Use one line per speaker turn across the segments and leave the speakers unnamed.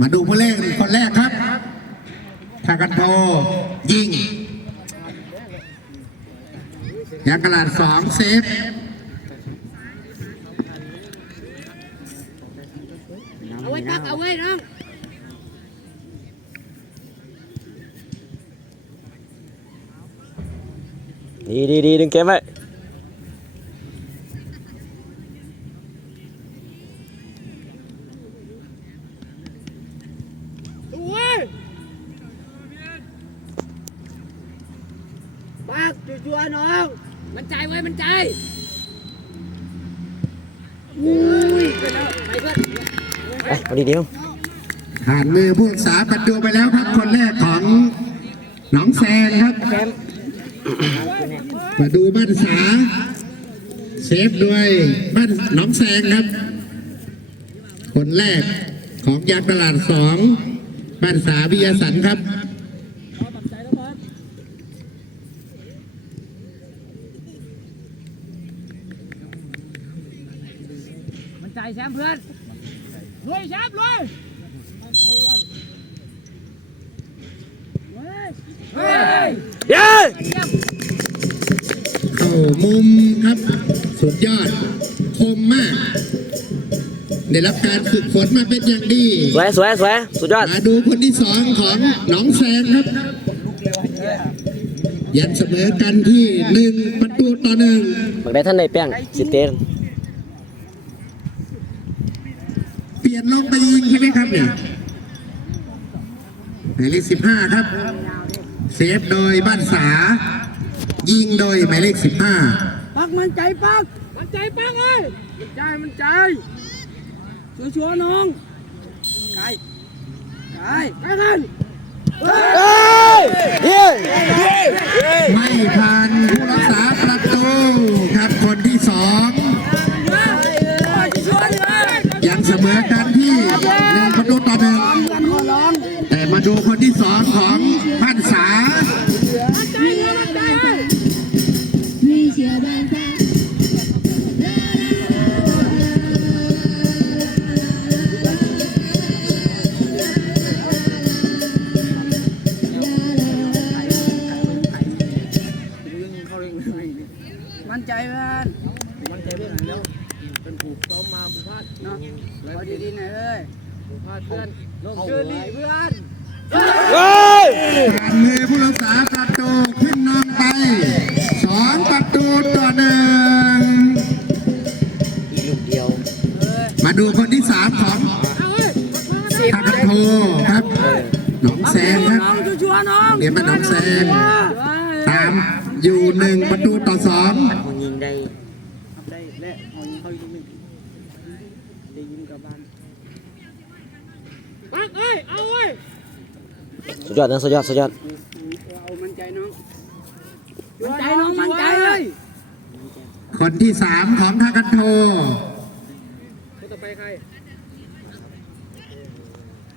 มาดูผู้เล่นคนแรกครับทากันโทยิงยางกระลาดสองเซฟ
เอาไว้ปักเอาไว้น้อง
ดีดีดีดึงเกมไว้
ดูเว้ย ปักจัวๆน้องมันใจไว้มันใจอุ้ยไปแล้วไปเพื่อน
ไปมาดีเดียว
ผ่านมือผู้รักษาประตูไปแล้วครับคนแรกของหนองแซงครับมาดูบ้านสาเซฟด้วยบ้านหนองแซงครับ คนแรกของยางตลาดสองบ้านสาวิยาสันครับ
มันใจ แชมป์เพื่อนรวยแชมป์รวยเฮ้ย
เย้
เข้ามุมครับ สุดยอด คมมาก ได้รับการฝึกฝนมาเป็นอย่างดี
สวยสวยสวยสุดยอด
มาดูคนที่สองของหนองแซงครับ ยันเสมอกันที่หนึ่งประตูต่อหนึ่ง
บักได้ท่านในแป้งสิเตน
เปลี่ยนลงไปยิงใช่ไหมครับเนี่ยหมายเลขสิบห้าครับ เซฟโดยบ้านสา ยิงโดยหมายเลขสิบห้า
ปักมันใจปักมันใจปักเอ้ยมันใจมันใจชัวร์ๆน้องไกลไกลไกลกัน
เย้
ไม่ มัน
ใจเพื่อนมันใจเพื่อนแล้วเป็นผูกซ้อมมาผูพลาดเนาะขอดีๆหน่อยเอ้ยผูพลาดเพื่อนเกินดีเพื่อน
เฮ้ย
ผ่านมือผู้รักษาประตูขึ้นนำไปสองประตูต่อหนึ่ง
ลูกเดียว
มาดูคนที่สามของทางโทครับหนองแซงครับ
น้องชัวร์ๆน้อง
เรียนมาหนองแซงตาม อยู่หนึ่งประตูต่อสอง
คนยิงได้
ได้และเอายิงเข้าอีกนิดนึงได้ยินกับบ้านปักเอ้ยเอาเว้ย
สุดยอดนะสุดยอดสุดยอด
เอามันใจน้องมันใจน้องมันใจเลย
คนที่สามของทางกันโท
คนต่อไปใคร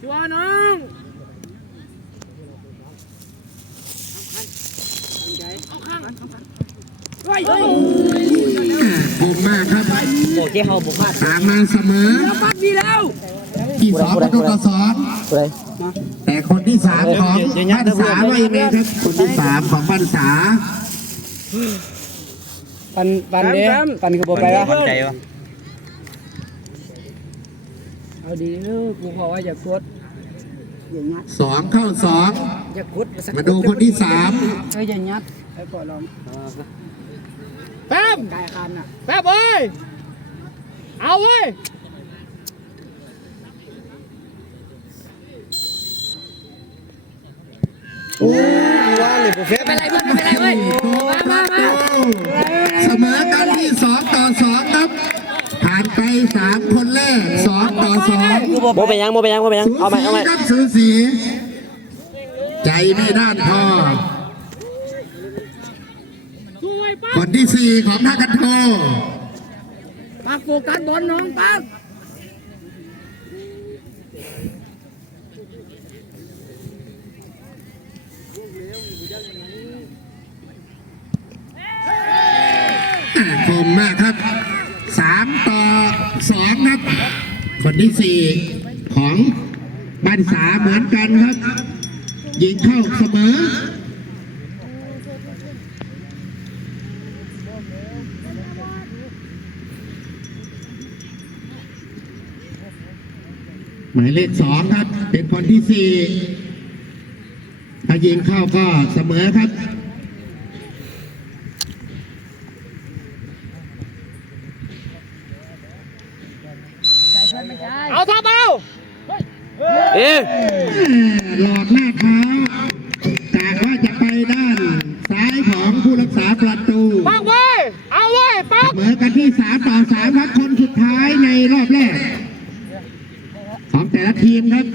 ชัวร์น้อง เอาข้างเฮ้ย
อ่าคมากครับ
โอเคเฮาบุกพลาด
ตามมาเสมอ
แล้วปักดีแล้ว
ที่สองประตูต่อสองแต่คนที่สามของบ้านสาไม่มีครับ คนที่สามของบ้านสา
ปันปันเด้ปันคือบ่ไปแล้ว
มั่นใจวะ
เอาดีลูกกูขอว่าอย่ากด
สองเข้าสอง
อย่ากด
มาดูคนที่สาม
เอ้ยอย่ายัด ไอ้ขอลอง
แป๊บ
กายคันอะ
แป๊บเว้ย เอาเว้ย
โอ้ว่าเลย
ไม่เป็นไรเพื่อนไม่เป็นไรเว้ย
มามามาเสมอกันที่สองต่อสองครับ ผ่านไปสามคนแรกสองต่อสอง
โมไปยังโมไปยังโมไปยัง
สู
เอาไหม
สี
เอาไหม
ครับสูสี ใจไม่ด้านพอ
ช่วยปัก
คนที่สี่ของท่ากันโท
ปักโฟกัสบอลน้องปัก
อ่าคมมากครับสามต่อสองครับ คนที่สี่ของบ้านสาเหมือนกันครับ ยิงเข้าเสมอ หมายเลขสองครับ เป็นคนที่สี่ถ้ายิงเข้าก็เสมอครับ
เอาทับเอา
เอ๊ะ
หลอกหน้าเท้ากะว่าจะไปด้านซ้ายของผู้รักษาประตู
ปักเว้ยเอาเว้ยปัก
เสมอกันที่สามต่อสามครับคนสุดท้ายในรอบแรก ของแต่ละทีมครับ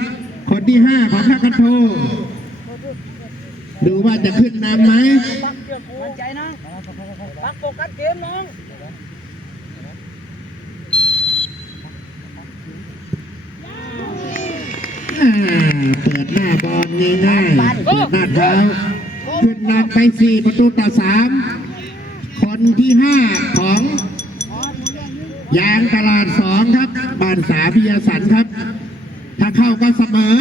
คนที่ห้าของท่ากันโทดูว่าจะขึ้นนำไหม
ใจน้องปักโฟกัสเกมน้อง
อ่าเปิดหน้าบอลง่ายๆเปิดหน้าเท้าขึ้นนำไปสี่ประตูต่อสามคนที่ห้าของยางตลาดสองครับบ้านสาพิยสันครับ ถ้าเข้าก็เสมอ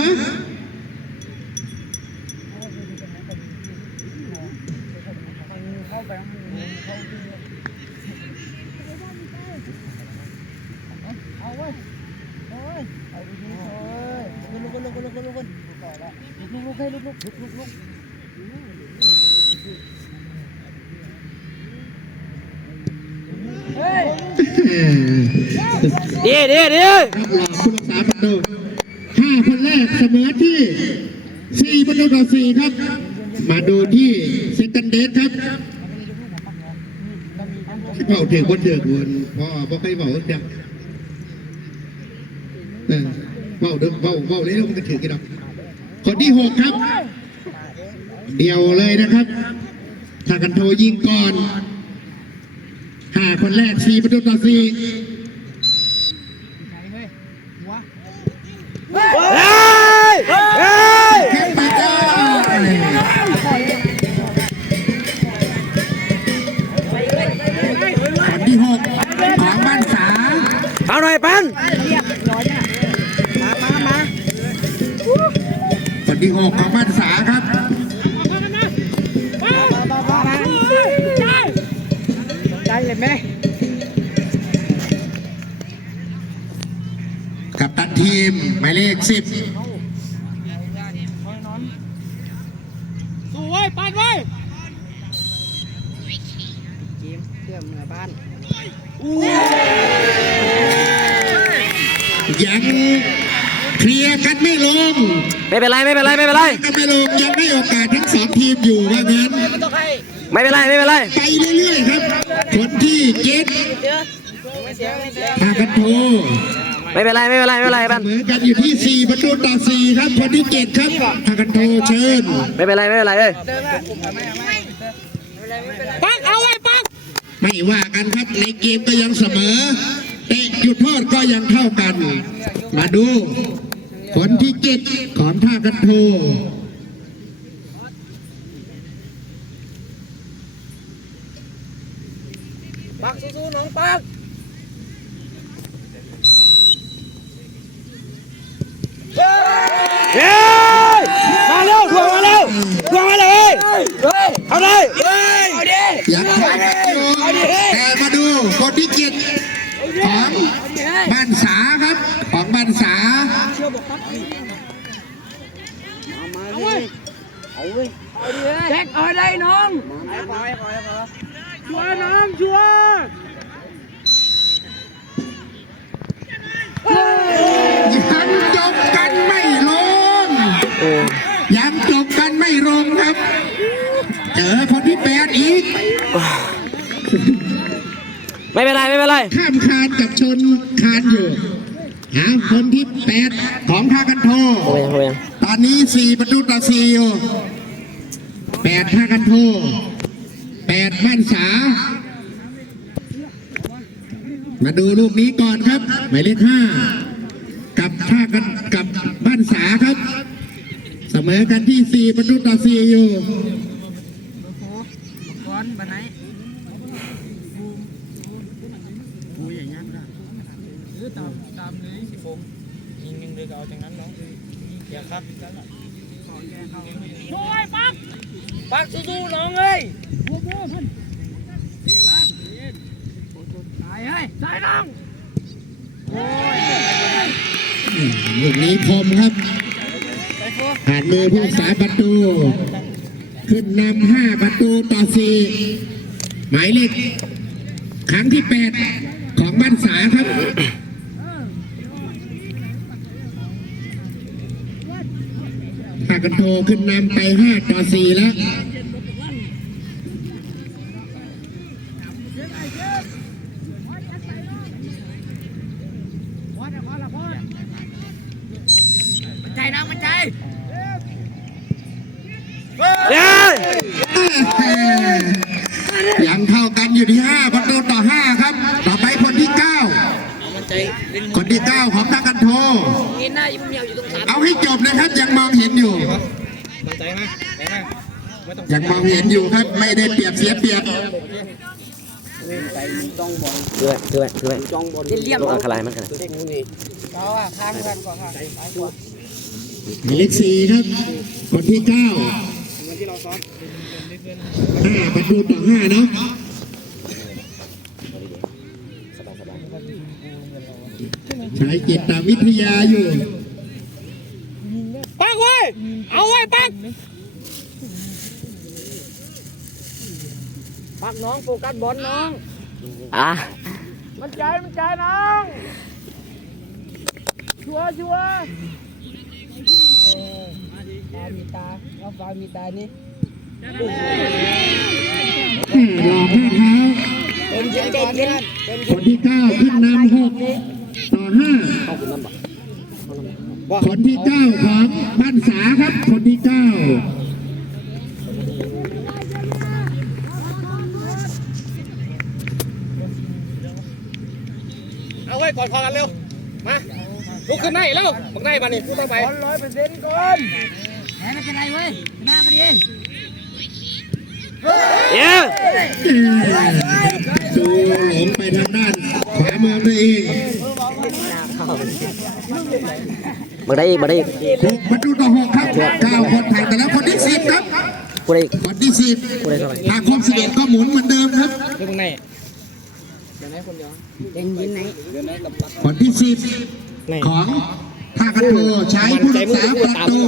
เดี๋ยวเดี๋ยวเดี๋ยว
ครับหลอกผู้รักษาประตูห้าคนแรก เสมอที่สี่ประตูต่อสี่ครับ มาดูที่เซกันเดสครับเบาถึงบนเถือกวนพ่อพ่อใครเบาเดียวเออเบาเด้อเบาเบาเลยมันก็ถือกันดอกคนที่หกครับ เดี่ยวเลยนะครับถ้ากันโทยิงก่อนห้าคนแรกสี่ประตูต่อสี่
เอาหน่อยปัน
คนที่หกของบ้านสาครับ
ใจเห็นไหม
กับตันทีมหมายเลขสิบ
สู้เว้ปัดเว้ย
ทีมเชื่อมเหนือบ้าน
ยังเคลียร์กันไม่ลง
ไม่เป็นไรไม่เป็นไรไม่เป็นไร
กันไม่ลงยังได้โอกาสทั้งสองทีมอยู่ว่างั้น
ไม่เป็นไรไม่เป็นไร
ไปเรื่อยๆครับคนที่เจ็ดพากันโท
ไม่เป็นไรไม่เป็นไรไม่เป็นไรปัน
เหมือนกันอยู่ที่สี่ประตูต่อสี่ครับคนที่เจ็ดครับพากันโทเชิญ
ไม่เป็นไรไม่เป็นไรเอ้ย
ปักเอาเว้ยปัก
ไม่ว่ากันครับในเกมก็ยังเสมอ เตะจุดโทษก็ยังเท่ากัน มาดูคนที่เจ็ดของท่ากันโท
ปักสู้ๆน้องปัก
เฮ้ยมาเร็วดวงมาเร็วดวงมาเลยเอาเลย
ยังคอยกันอยู่แต่มาดูคนที่เจ็ดของ บ้านสาครับ ของบ้านสา
เอาเว้ยแจ็คเอาได้น้องช่วยน้องช่วย
ยังจบกันไม่ลง
เออ
ยังจบกันไม่ลงครับ เจอคนที่แปดอีก
ไม่เป็นไรไม่เป็นไร
ข้ามคานกับชนคานอยู่หาคนที่แปดของท่ากันโท
โอ้ยโอ้ย
ตอนนี้สี่ประตูต่อสี่อยู่แปดท่ากันโทแปดบ้านสา มาดูลูกนี้ก่อนครับหมายเลขห้ากับท่ากันกับบ้านสาครับ เสมอกันที่สี่ประตูต่อสี่อยู่
ก้อนบันไหนกู อย่างนี้ก็ได้เออตามตามเลยสิผมยิงยังเดือดเอาจากนั้นเนาะยิง
ปักสู้ๆน้องเอ้ยตายเฮ้ยตายน้อง
ลูกนี้คมครับผ่านมือผู้รักษาประตู ขึ้นนำห้าประตูต่อสี่หมายเลขครั้งที่แปดของบ้านสาครับ ถ้ากันโทขึ้นนำไปห้าต่อสี่แล้ว
มันใจน้องมันใจ
เย้ย
ยังเท่ากันอยู่ที่ห้าประตูต่อห้าครับ ต่อไปคนที่เก้าคนที่เก้าของทางกันโท
นี่หน้ายิ้ม เหี่ยวอยู่ตรงสาม
เอาให้จบนะครับ ยังมองเห็นอยู่ยังมองเห็นอยู่ครับ ไม่ได้เปรียบเสียเปรียบ
ด้วยด้วยด้วย
เลี่ยม
ลูกอังคารายมันกัน
เราอะข้างกันก่อนค่ะ
หมายเลขสี่ครับคนที่เก้าห้าประตูต่อห้าเนาะใช้จิตวิทยาอยู่
ปักไว้ เอาไว้ปัก ปักน้องโฟกัสบอลน้อง
อะ
มันใจมันใจน้อง ชัวร์ชัวร์เออฟามีตาเอาฟามีตานี่
หลอกห้าเท้า
เป็นเย็นเย็นเย็นเป็น
คนที่เก้าขึ้นนำหกต่อห้า คนที่เก้าของบ้านสาครับ คนที่เก้า
เอาไว้ก่อนพอกันเร็ว มาลุกขึ้นได้แล้วบักได้มานี่พูดต่อไป
บอลร้อยเปอร์เซ็นต์ก่อนแหมไม่เป็นไรเว้ยหน้าก็ดี
เย้ย
ดูหลงไปทางด้านขวามือตัวเอง
มาได้อีกมาได้อีก
หกประตูต่อหกครับเก้าคนผ่านไปแล้วคนที่สิบครับ
กูได้อีก
คนที่สิบ
กูได้เท่าไหร่
ถ้าครบสิบเอ็ดก็หมุนเหมือนเดิมครับ
เรื่องไหน
เย็นเย็นไหน
คนที่สิบของท่ากันโทใช้ผู้รักษาประตู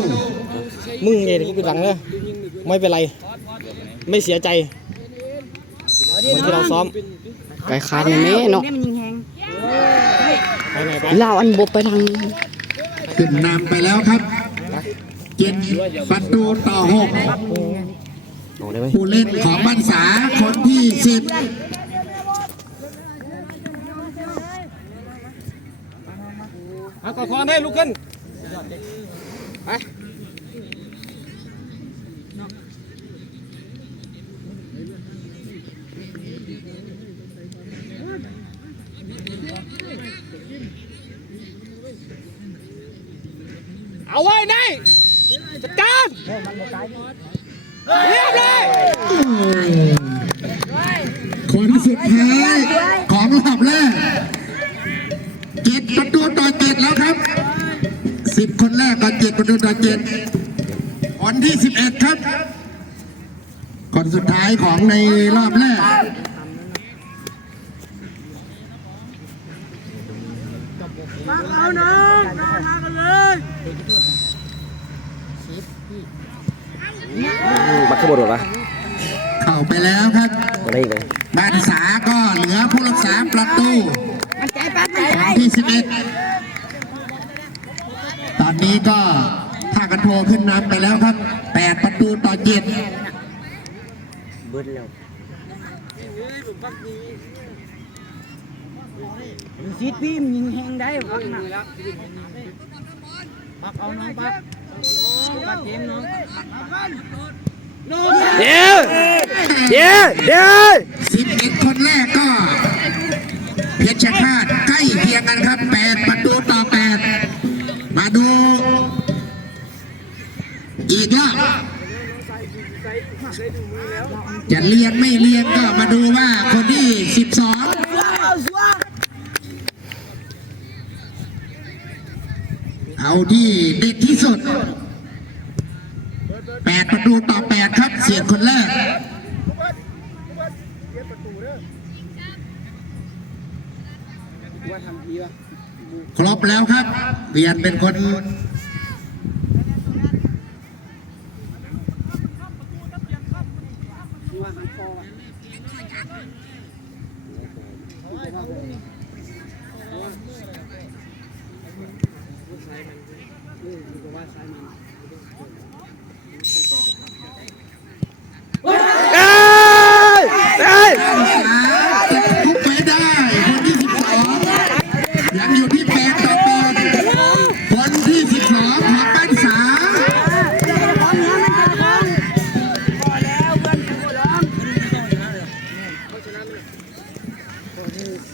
มึงเนี่ยกูปิดหลังเลยไม่เป็นไร ไม่เสียใจเหมือนที่เราซ้อม
ไก่ขาดในแม่เนาะ
เนี่ยมันยิงแหง
ไป
ราอันบบไปทาง
ขึ้นนำไปแล้วครับเจ็ดประตูต่อหกผู้เล่นของบ้านสาคนที่สิบ
เอาก่อนคอได้ลุกขึ้นไป เอาไว้ได้จัดการเรียบเลย
คนสุด ท้ายของรอบแรกเจ็ดประตูต่อเจ็ดแล้วครับสิบคนแรกต่อเจ็ดประตูต่อเจ็ดคนที่สิบเอ็ดครับคนสุดท้ายของในรอบแรก
ปักเอาน้องนอนทางกันเลย
บัตรขบวนหมดปะ
เข้าไปแล้วครับ
มาได้อีกไหม
บ้านสาก็เหลือผู้รักษาประตู
มันใจปักมันใจ
คนที่สิบเอ็ดตอนนี้ก็ท่ากันโทขึ้นนำไปแล้วครับแปดประตูต่อเจ็ด
เบิ้ลแล้ว
ซีดพี่มันยิงแหงได้ปักหนักปักเอาน้องปักปักเกมน้องน้อง
เย้ย เย้ยเย้ย
สิบเอ็ดคนแรกก็เพชรฆาตใกล้เคียงกันครับแปดประตูต่อแปดมาดู อีกรอบจะเรียนไม่เรียนก็มาดูว่าคนที่สิบสอง
เอาชัวร์
อเอาที่เด็ดที่สุดแปดประตูต่อแปดครับ เสียงคนแรก
ว่าทำดีวะ
ครบแล้วครับ เป
ลี่ยน
เป็
นคน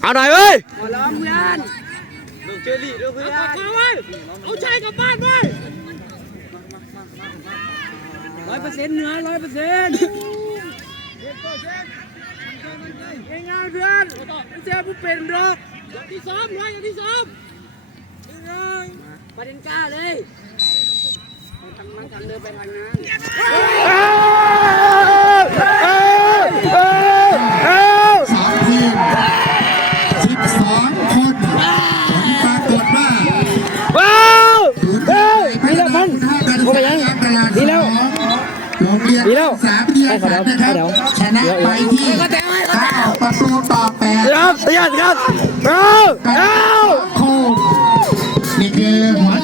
เอาหน่อยเว้ย
ขอร้องเพื่อนลูกเจอรี่ลูกเพื่อนเอาไว้เอาใจกลับบ้านไว้ร้อยเปอร์เซ็นต์เหนือร้อยเปอร์เซ็นต์ง่ายๆเพื่อนไม่ใช่ผู้เป็นหรอกอย่างที่ซ้อมไว้อย่างที่ซ้อมประเด็นกล้าเลยทางมันทางเดินไปทางนั้น
สันนะครับชนะไปที่เก้าประตูต่อแปด
ครับเตียนครับเอาเอา